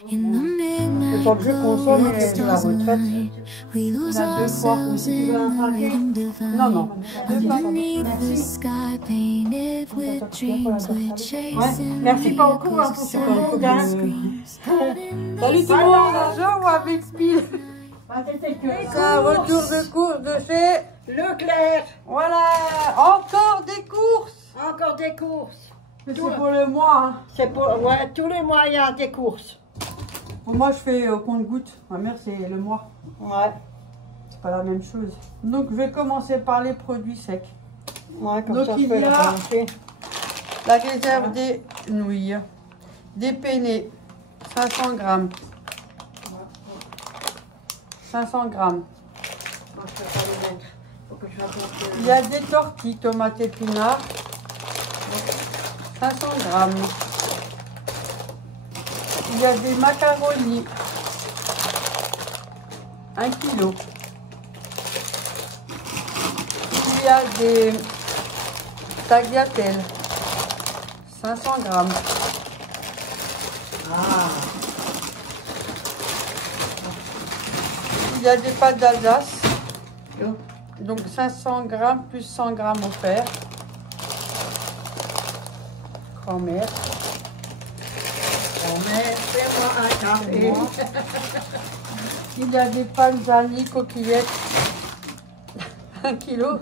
C'est pas que je consomme et je la retraite. Il y a 2 fois. Non, non. Ouais. Merci beaucoup hein, pour ce concours. Salut tout le monde, argent ou avec Spiel. C'est un retour de course de chez Leclerc. Voilà, encore des courses. Encore des courses. Mais c'est pour le mois. Hein. C'est pour, ouais, tous les mois il y a des courses. Pour moi, je fais au compte-gouttes. Ma mère, c'est le mois. Ouais. C'est pas la même chose. Donc, je vais commencer par les produits secs. Ouais, comme donc, ça, il y a la réserve des nouilles, des penne, 500 grammes. 500 grammes. Moi, je peux pas les mettre. Faut que je raconte, Il y a des tortilles, tomates épinards. 500 grammes. Il y a des macaronis. 1 kilo. Il y a des tagliatelles. 500 grammes. Ah. Il y a des pâtes d'Alsace. Donc 500 grammes plus 100 grammes offerts. Grand-mère. Grand-mère, fais-moi un café. Il y a des panzani coquillettes. 1 kilo.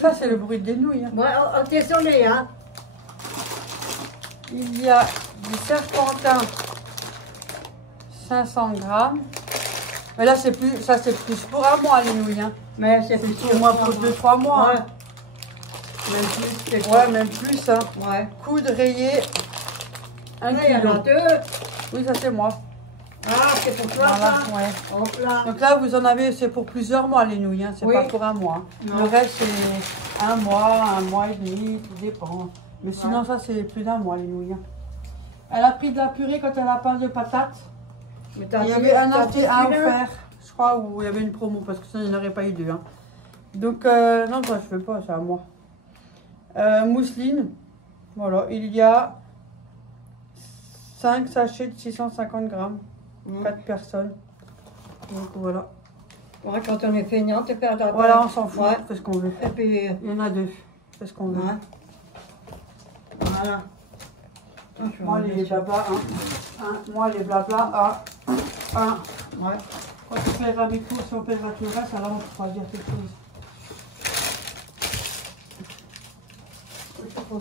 Ça, c'est le bruit des nouilles. Hein. Ouais, oh, désolé, hein. Il y a du serpentin. 500 grammes. Mais là, c'est plus, ça, c'est plus pour un mois, les nouilles. Hein. Mais c'est plus pour moi pour 2-3 mois. Ouais. Hein. Même plus. Ouais, même plus. Hein. Ouais. Coude rayé. 1 Il y en kilo. a 2. Oui, ça, c'est moi. Ah, c'est pour toi, Voilà, ça. ouais. Hop là. Donc là, vous en avez, c'est pour plusieurs mois, les nouilles. Hein. C'est Oui. pas pour un mois. Non. Le reste, c'est un mois et demi, tout dépend. Mais sinon, Ouais. ça, c'est plus d'un mois, les nouilles. Hein. Elle a pris de la purée quand elle a pas de patates. Mais Il y avait un acheté, un offert, je crois, où il y avait une promo, parce que sinon, il n'y en aurait pas eu 2. Hein. Donc, non, ça, je fais pas, c'est à moi. Mousseline, voilà, il y a 5 sachets de 650 grammes, 4 personnes. Donc, voilà. Ouais, quand on est feignant, tu perds ta Voilà, on s'en fout, Ouais. on fait ce qu'on veut. Et puis, Il y en a 2, c'est ce qu'on veut. ouais. Voilà. Moi, les blabla, 1. Moi, les blabla, 1. Ouais. Quand tu pèseras mes courses, si on pèsera tout le reste, alors on pourra dire quelque chose.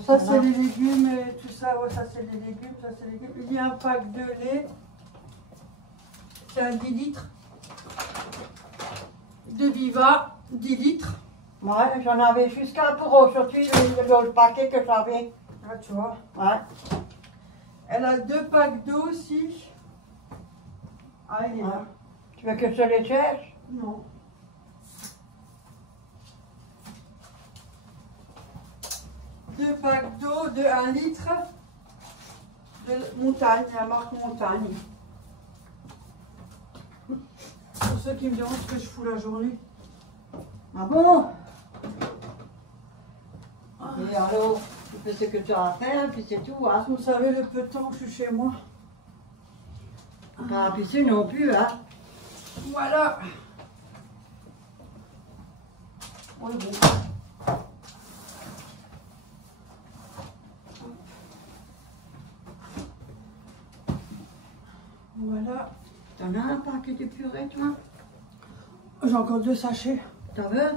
Ça, c'est les légumes et tout ça. Ouais, ça, c'est les légumes. Ça, c'est les légumes. Il y a un pack de lait. C'est un 10 litres. De Viva, 10 litres. Ouais, j'en avais jusqu'à pour aujourd'hui, le paquet que j'avais. Ah, tu vois. Ouais. Elle a 2 packs d'eau aussi. Ah, il est là. Tu veux que je les cherche? Non. Deux packs d'eau de 1 litre de montagne, la marque Montagne. Pour ceux qui me demandent ce que je fous la journée. Ah bon? Et alors, tu fais ce que tu as à faire, puis c'est tout, hein? Vous savez le peu de temps que je suis chez moi. Pas à la piscine non plus, hein? Voilà. Oui, bon. Voilà. T'en as un paquet de purée, toi? J'ai encore 2 sachets. T'en veux?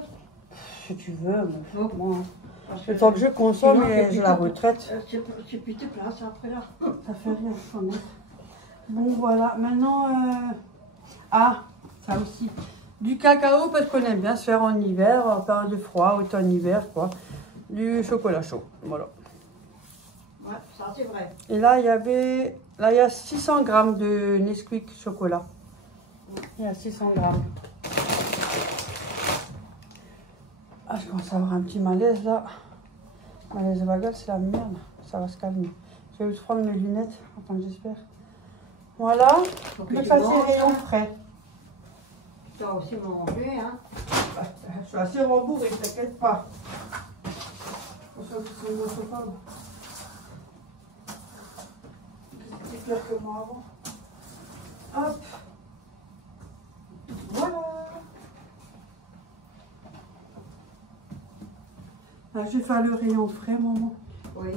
Si tu veux, mais Oh. moi. Parce Le temps que je consomme et je la retraite. C'est plus de place après là. Ça fait rien, quand même. Bon, voilà. Maintenant, ah, ça aussi. Du cacao, parce qu'on aime bien se faire en hiver, en période de froid, automne-hiver, quoi. Du chocolat chaud, voilà. Ouais, ça c'est vrai. Et là, il y avait... Là, il y a 600 grammes de Nesquik chocolat. Il y a 600 grammes. Ah, je commence à avoir un petit malaise, là. Malaise vagal, c'est la merde. Ça va se calmer. Je vais vous prendre mes lunettes. Attends, j'espère. Voilà. Donc ça, c'est rayon frais. Tu as aussi mangé, hein? Bah, je suis assez rembourrée, t'inquiète pas. Pour ça, c'est une grosse femme. C'est clair que moi avant. Ah, je vais faire le rayon frais, maman. Oui,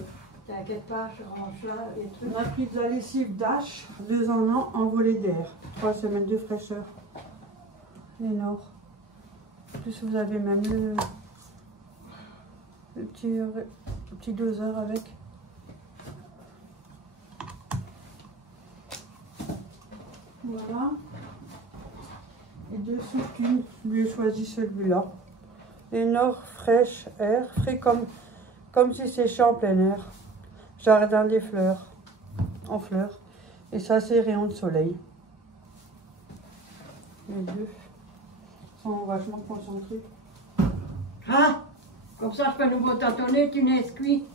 t'inquiète pas, je range là les trucs. On a pris de la lessive Dash, 2 en 1, envolée d'air. 3 semaines de fraîcheur. Énorme. En plus, vous avez même le petit doseur avec. Voilà. Et dessous, je lui ai choisi celui-là. Énorme, fraîche, air, frais comme si séchait en plein air. Jardin des fleurs, en fleurs. Et ça, c'est rayon de soleil. Les deux sont vachement concentrés. Ah, comme ça, je peux nouveau tâtonner, tu n'escuis.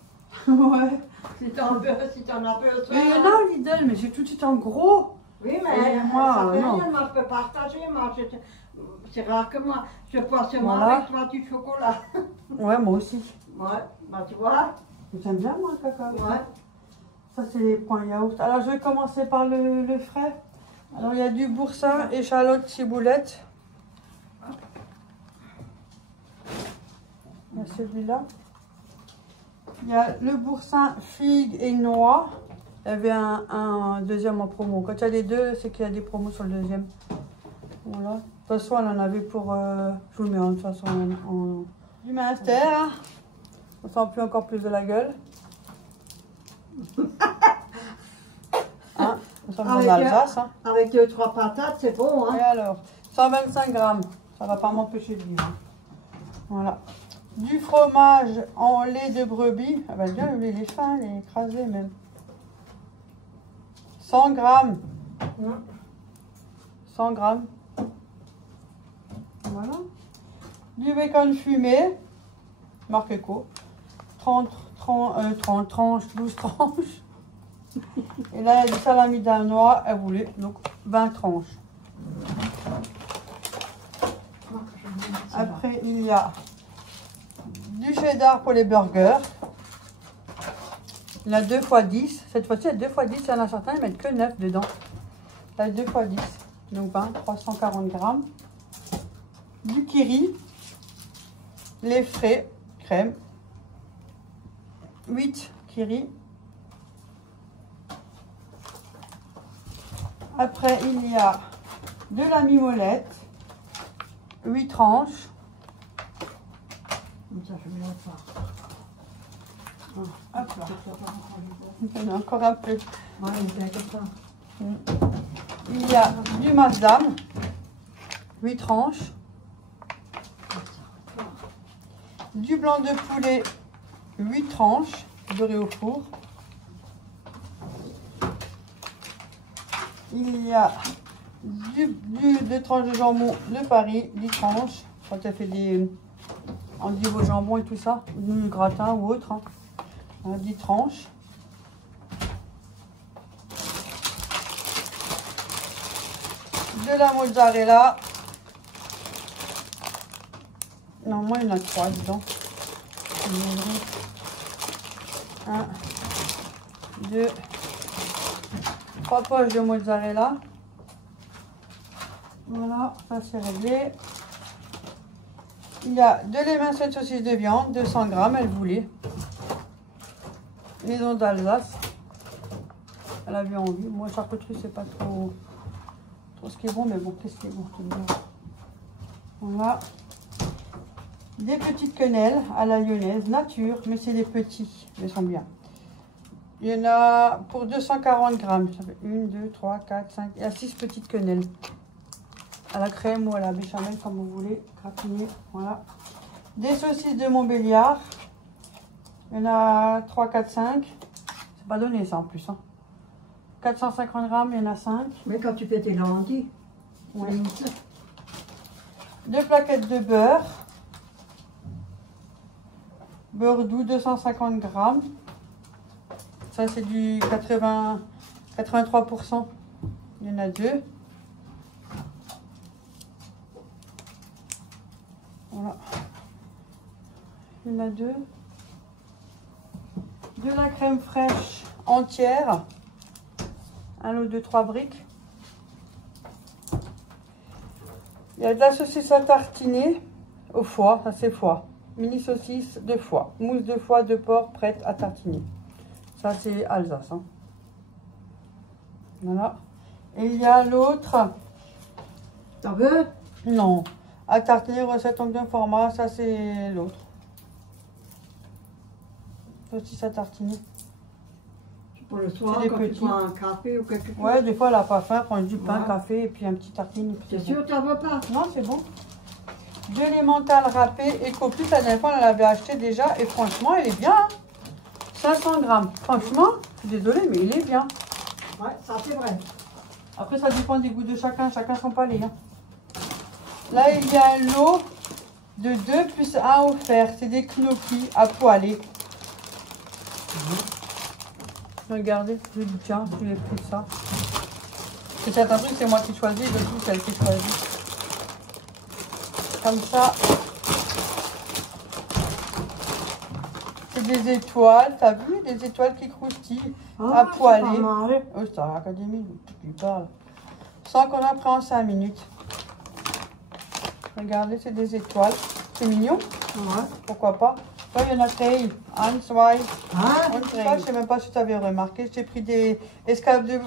Ouais. Si t'en as besoin. Mais il y en a au Lidl, mais c'est tout de suite en gros. Oui, mais Et moi, ça fait non. rien, moi je peux partager, moi c'est rare que moi, je passe moi Voilà. avec 3 du chocolat. Ouais, moi aussi. Ouais, bah tu vois. J'aime bien, moi, le cacao. Ouais. Ça, c'est les points yaourt. Alors, je vais commencer par le frais. Alors, il y a du boursin, échalote, ciboulette. Il y a celui-là. Il y a le boursin, figue et noix. Il y avait un deuxième en promo. Quand il y a les deux, c'est qu'il y a des promos sur le deuxième. Voilà. De toute façon, elle en avait pour... je vous le mets de toute façon en... Du Minster. Hein. On sent plus encore plus de la gueule. Hein, nous sommes en Alsace. Hein. Avec 2-3 patates, c'est bon. Hein. Et alors, 125 grammes. Ça va pas m'empêcher de vivre. Voilà. Du fromage en lait de brebis. Ah bah bien, le lait, il est fin, il est écrasé même. 100 grammes. 100 grammes. Voilà. Du bacon fumé. Marque Eco. 30 tranches, 12 tranches. Et là, il y a du salami danois, elle voulait, donc 20 tranches. Après, il y a du cheddar pour les burgers. Il y a 2 x 10. Cette fois-ci, il y a 2 x 10. Il y en a certains, ils mettent que 9 dedans. Il y a 2 x 10. Donc 20, 340 grammes. Du kiri. Les frais, crème. 8 kiri. Après, il y a de la mimolette. 8 tranches. Comme ça, je ne mets pas. Hop là. Il y en a encore un peu. Ouais, bien comme ça. Il y a du Maasdam. 8 tranches. Du blanc de poulet. 8 tranches. Doré au four. Il y a 2 tranches de jambon de Paris, 10 tranches. Quand elle fait des endives au jambon et tout ça, du gratin ou autre. Hein. 10 tranches. De la mozzarella. Normalement, il y en a 3 dedans. 1, 2, 3 poches de mozzarella. Voilà, ça c'est réglé. Il y a de l'émincé de saucisse de viande, 200 grammes, elle voulait. Maison d'Alsace. Elle avait envie. Moi, charcuterie, c'est pas trop ce qui est bon, mais bon, qu'est-ce qui est bon, voilà. Des petites quenelles à la lyonnaise, nature, mais c'est des petits, ils sont bien. Il y en a pour 240 grammes. Ça fait 1, 2, 3, 4, 5. Il y a 6 petites quenelles. À la crème ou à la béchamel, comme vous voulez. Gratiné, voilà. Des saucisses de Montbéliard. Il y en a 3, 4, 5. C'est pas donné ça en plus. Hein. 450 grammes, il y en a 5. Mais quand tu fais tes lentilles. Oui. 2 plaquettes de beurre. Beurre doux, 250 grammes. Ça, c'est du 83%. Il y en a 2. Voilà. Il y en a 2. De la crème fraîche entière. Un lot de 3 briques. Il y a de la saucisse à tartiner au foie. Ça, c'est foie. mini saucisse de foie. Mousse de foie de porc prête à tartiner. Ça, c'est Alsace. Hein. Voilà. Et il y a l'autre. T'en veux? Non. À tartiner, recette en bien format. Ça, c'est l'autre. Saucisse à tartiner. Pour le soir, des quand petits. tu prends un café ou quelque chose. Ouais, des fois, elle n'a pas faim. Prends du pain, Ouais. café et puis un petit tartine. T'es sûr que t'en veux pas? Non, c'est bon. De l'emmental râpé EcoPlus. La dernière fois, on l'avait acheté déjà. Et franchement, il est bien. Hein. 500 grammes. Franchement, je suis désolée, mais il est bien. Ouais, ça c'est vrai. Après, ça dépend des goûts de chacun. Chacun son palais. Hein. Là, il y a un lot de 2 plus 1 offert. C'est des gnocchis à poêler. Regardez, je dis tiens, je l'ai pris ça. C'est certains trucs, c'est moi qui choisis. Le tout, c'est elle qui choisit. Comme ça. C'est des étoiles, t'as vu? Des étoiles qui croustillent à poêler. Oh, c'est à l'académie, tu lui parles. Sans qu'on en prend en 5 minutes. Regardez, c'est des étoiles. C'est mignon. Ouais. Pourquoi pas? Là, il y en a Tail, Hans, White. Ah, Je sais même pas si tu avais remarqué. J'ai pris des escalopes de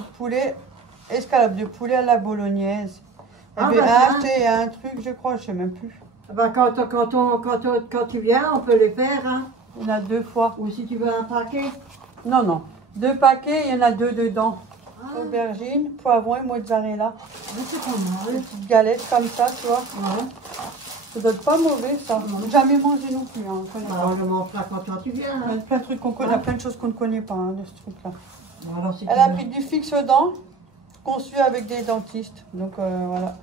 poulet à la bolognaise. Il y avait acheté un truc, je crois, je sais même plus. ben, quand tu viens, on peut les faire. Hein. Il y en a 2 fois. Ou si tu veux un paquet. Non, non. 2 paquets, il y en a 2 dedans. Ah. Aubergine, poivron et mozzarella. C'est pas mal. Des petites galettes comme ça, tu vois. Ouais. Ça doit être pas mauvais, ça. Jamais mangé non plus. Hein. Alors, je m'en ferai quand tu viens. Il y Hein. a plein de trucs qu'on connaît, il y a plein de choses qu'on ne connaît pas hein, de ce truc-là. Alors, si Elle a pris du fixe-dents, conçu avec des dentistes. Donc voilà.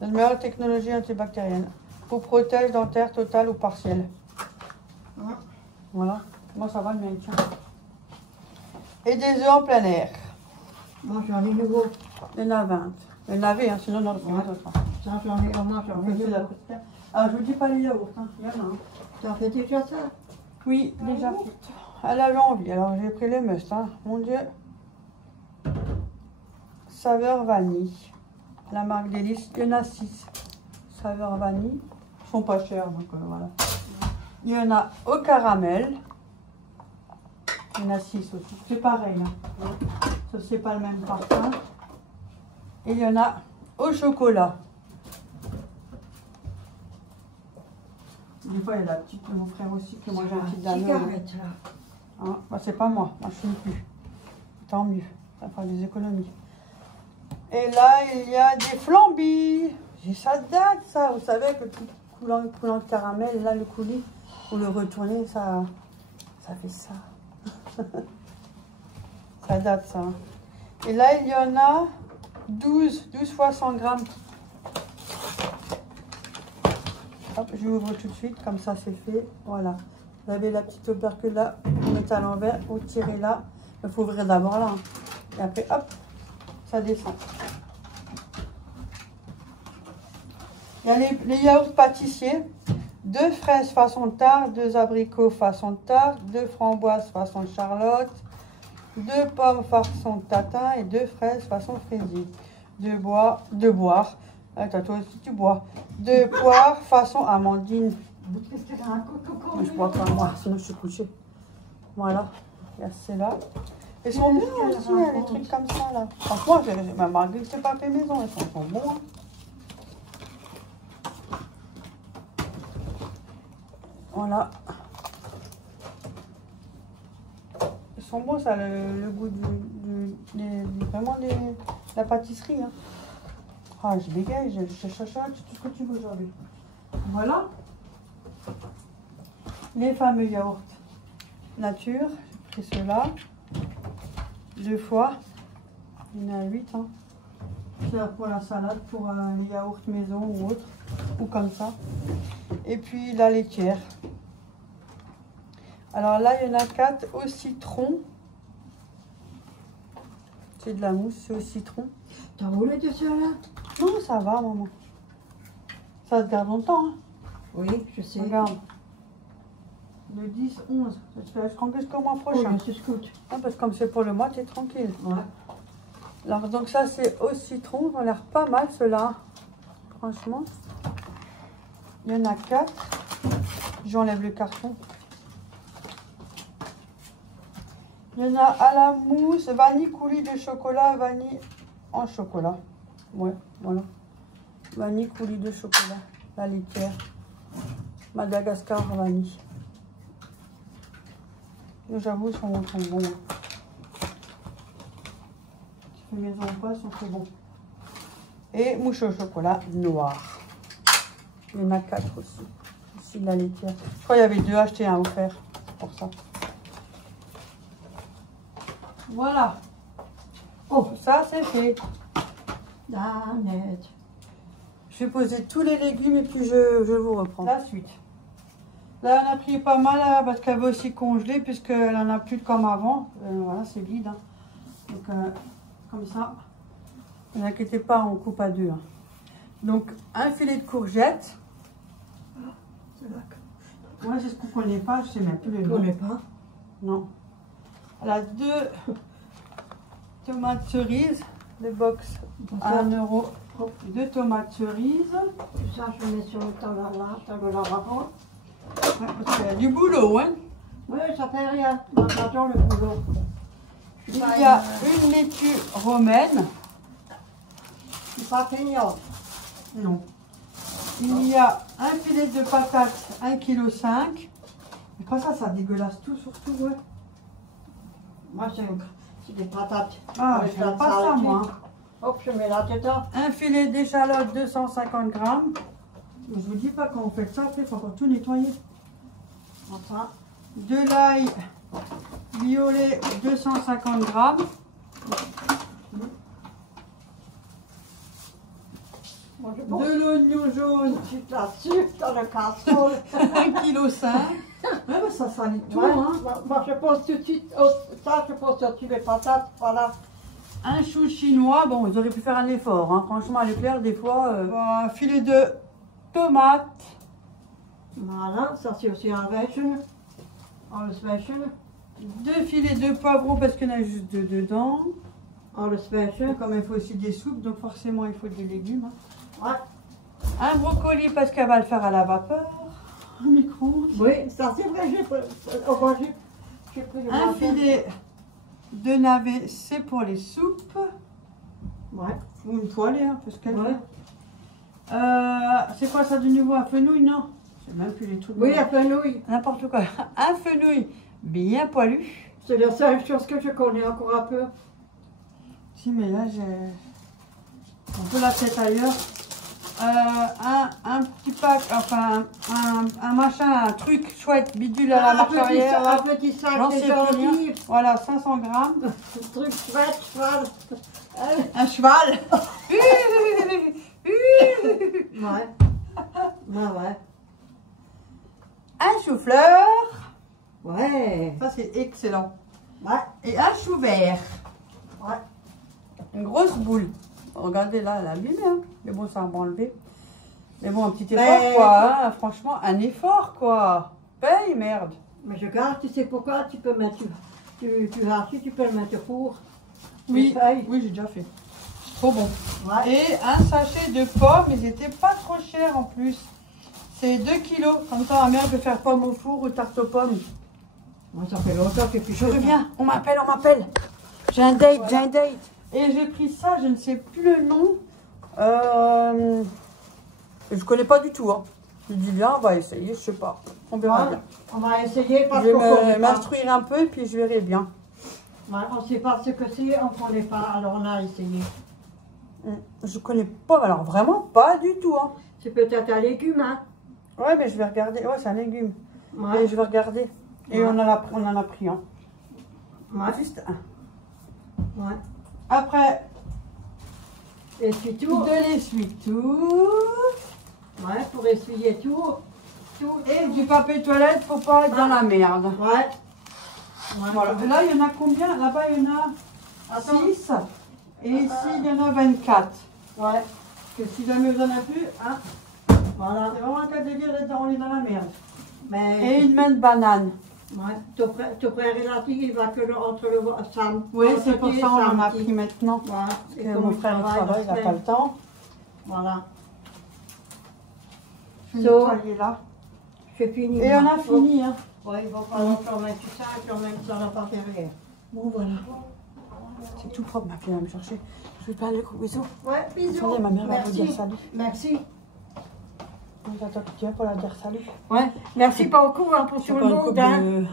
La meilleure technologie antibactérienne. Pour protège dentaire totale ou partielle. Ouais. Voilà. Moi ça va le mien, tiens. Et des œufs en plein air. Moi, j'en ai nouveau. Il y en a 20. Il y en avait, hein, sinon on en aurait Ouais. d'autres. Ça, j'en ai moi, j'en ai nouveau. Ah, je vous dis pas les yaourts, hein. Il y en a un. Tu as fait déjà ça? Oui, déjà fait. Elle avait envie, alors j'ai pris les must, hein. Mon Dieu. Saveur vanille. La marque Délice, il y en a 6. Saveur vanille. Ils sont pas chers, donc voilà. Il y en a au caramel. Il y en a 6 aussi. C'est pareil, hein. Ça, c'est pas le même parfum. Et il y en a au chocolat. Des fois, il y a la petite de mon frère aussi qui mange un petit Danone. Cigarette, là. Hein, bah, c'est pas moi, je fume plus. Tant mieux, ça fera des économies. Et là, il y a des flambis. Et ça date, ça. Vous savez, avec le petit coulant de caramel, là, le coulis, pour le retourner, ça fait ça. Ça date, ça. Et là, il y en a 12 fois 100 grammes. Hop, je ouvre tout de suite, comme ça, c'est fait. Voilà. Vous avez la petite opercule là, vous mettez à l'envers, vous tirez là. Il faut ouvrir d'abord là. Hein. Et après, hop, ça descend. Il y a les yaourts pâtissiers. 2 fraises façon tarte, 2 abricots façon tarte, 2 framboises façon charlotte, 2 pommes façon tatin et 2 fraises façon fraisier. 2 boire. Attends, toi aussi tu bois. 2 poires façon amandine. Je bois pas moi, sinon je suis couchée. Voilà, il y a celle-là. Ils sont bons aussi, hein, les trucs comme ça là. Franchement, ma marguerite, c'est pas fait maison, ils sont bons. Hein. Voilà. Ils sont bons, ça, le goût vraiment de la pâtisserie. Hein. Ah, je bégaye, je chachote, tout ce que tu veux aujourd'hui. Voilà. Les fameux yaourts nature. J'ai pris ceux-là. 2 fois. Il y en a 8. Hein. C'est pour la salade, pour les yaourts maison ou autre. Ou comme ça. Et puis la laitière. Alors là, il y en a 4 au citron. C'est de la mousse, c'est au citron. T'as roulé de ceux-là? Non, ça va, maman. Ça se garde longtemps. Hein. Oui, je sais. Regarde. Le 10, 11. Je te laisse tranquille jusqu'au mois prochain. Oui, Ah, parce que comme c'est pour le mois, tu es tranquille. Ouais. Alors, donc ça, c'est au citron. Ils ont l'air pas mal, ceux-là. Franchement. Il y en a 4. J'enlève le carton. Il y en a à la mousse, vanille coulis de chocolat, vanille en chocolat. Ouais, voilà. Vanille coulis de chocolat, la laitière. Madagascar vanille. J'avoue, ils sont bons. Je fais mes emplois, ils sont très bons. Et mouche au chocolat noir. Il y en a 4 aussi. Ici, la laitière. Je crois qu'il y avait 2 achetés, un offert. Pour ça. Voilà. Oh, ça c'est fait. Danette. Je vais poser tous les légumes et puis je vous reprends. La suite. Là, on a pris pas mal parce qu'elle va aussi congeler puisqu'elle en a plus comme avant. Voilà, c'est vide. Hein. Donc, comme ça. Ne vous inquiétez pas, on coupe à 2. Hein. Donc, un filet de courgettes. Ouais, c'est ce qu'on ne connaît pas. Je sais même plus le nom. On ne connaît pas. Non. Elle a 2 tomates cerises. Le box à 1 €. 2 tomates cerises. Ça, je mets sur le lavabo. Ouais, parce qu'il y a du boulot, hein. Oui, ça fait rien. Moi, j'adore le boulot. Il y a une laitue romaine. Je suis pas feignante. Non. Il y a un filet de patates, 1,5 kg. Mais pas ça, ça dégueulasse tout, surtout, ouais. Moi, c'est des patates. Ah, avec je n'aime la pas ça, salade. moi. Hop, je mets là dedans. Un filet d'échalote, 250 grammes. Je vous dis pas quand vous faites ça, après, il faut encore tout nettoyer. Enfin, De l'ail violet, 250 grammes. moi, je pense De l'oignon jaune, tout de suite là-dessus, dans le casserole. 1,5 kg. Ouais, bah, ça salit tout, Ouais, hein. moi, je pose tout de suite, ça, je pose au-dessus les patates, voilà. Un chou chinois, bon, ils auraient pu faire un effort, hein. Franchement, à Leclerc, des fois, un filet de tomates. Voilà, ça c'est aussi un veggie. Alles veggie. 2 filets de poivrons parce qu'il y en a juste 2 dedans. Alles veggie. Et comme il faut aussi des soupes, donc forcément il faut des légumes. Hein. Ouais. Un brocoli parce qu'elle va le faire à la vapeur. Un micro. Oui, ça c'est vrai, j'ai pris le Un matin. filet de navet, c'est pour les soupes. Ouais. Ou une poêlée, hein, parce qu'elle Ouais. c'est quoi ça de nouveau? Un fenouil, non? C'est même plus les trucs. Oui, la fenouil. N'importe quoi. Un fenouil bien poilu. C'est la seule chose que je connais encore un peu. Si, mais là, j'ai un peu la tête ailleurs. Un petit pack, enfin, un machin, un truc chouette, bidule à la marche arrière. Un petit sac J'en des sais plus rien. endives. Voilà, 500 grammes. Un truc chouette, cheval. Un cheval. Ouais. Ouais. Un chou-fleur. Ouais. Ça, c'est excellent. Ouais. Et un chou vert. Ouais. Une grosse boule. Regardez là, elle a abîmé, hein. Mais bon, ça va enlever. Mais bon, un petit effort, Mais- quoi. Hein. Franchement, un effort, quoi. Paye, merde. Mais je garde, tu sais pourquoi tu peux mettre, tu hachis, tu peux le mettre au four. Oui, Les feuilles. oui, j'ai déjà fait. Trop bon. Ouais. Et un sachet de pommes, ils étaient pas trop chers en plus. C'est 2 kilos. Comme ça, ma mère peut faire pommes au four ou tarte aux pommes. Moi, ça fait longtemps que Je reviens, on m'appelle. J'ai un date, j'ai un date. Et j'ai pris ça, je ne sais plus le nom. Je connais pas du tout. Hein. Je dis bien, on va essayer, je sais pas. On verra Ouais. bien. On va essayer Je parce vais qu'on ne connaît pas. m'instruire un peu et puis je verrai bien. Ouais, on ne sait pas ce que c'est, on ne connaît pas, alors on a essayé. Je connais pas, alors vraiment pas du tout. Hein. C'est peut-être un légume, hein. Ouais, mais je vais regarder. Ouais, c'est un légume. Ouais. Et je vais regarder. Et Ouais. on en a pris un. Ouais. Juste un. Ouais. Après, Et puis tout. de l'essuie-tout. Ouais, pour essuyer tout. Et du papier toilette pour pas être dans la merde. Ouais. Ouais. Voilà. Là, il y en a combien? Là-bas, il y en a Attends. 6. Et ici, il y en a 24. Ouais. Que si jamais vous en avez plus, hein, Voilà. c'est vraiment un cas de dire d'être on est dans la merde. Mais. Et une main de banane. Ouais. Ton frère est là, il va que entre le Sam. Oui, entre c'est pour petit et ça qu'on en a samedi. pris maintenant. Voilà. Parce Et que comme mon il frère il travaille, il n'a la pas le semaine. temps. Voilà. Je vais So. nettoyer là. J'ai fini. Et on a fini, hein. Oui, il va falloir qu'on mette tout ça, et qu'on mette ça dans la porte arrière. Bon, voilà. C'est tout propre, ma fille va me chercher. Je vais pas aller, gros bisous. Ouais, bisous. Attendez, ma mère va vous Merci. dire salut. Merci. J'attends que tu viens pour la dire salut. Ouais, merci beaucoup hein, pour C'est tout pas le une monde. coupe Hein. de...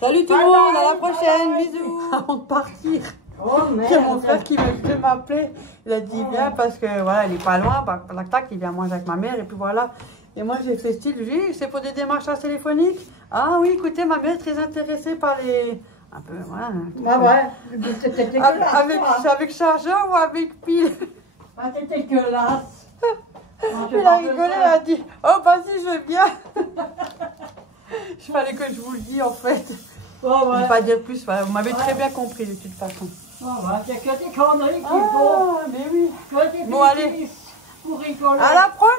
Salut tout le Bye monde, bye, à la prochaine, bye bye. bisous. Avant de partir, Oh c'est mon merde. frère qui m'a de m'appeler. Il a dit viens parce que voilà, il est pas loin, bah, tac tac, il vient manger avec ma mère et puis voilà. Et moi j'ai fait style, j'ai dit c'est pour des démarchages téléphoniques. Ah oui, écoutez, ma mère est très intéressée par les... Un peu, voilà. Ah ouais, c'était dégueulasse. Avec chargeur ou avec pile? Ah, c'était dégueulasse. Il a rigolé, il a dit oh vas-y, je veux bien. Il fallait que je vous le dise en fait. Oh, Je ne ouais. vais pas dire plus, voilà, vous m'avez très bien compris de toute façon. Oh, ouais, c'est que des conneries qu'il faut. Ah, mais oui. Que des Bon, allez. bêtises pour rigoler. À la prochaine.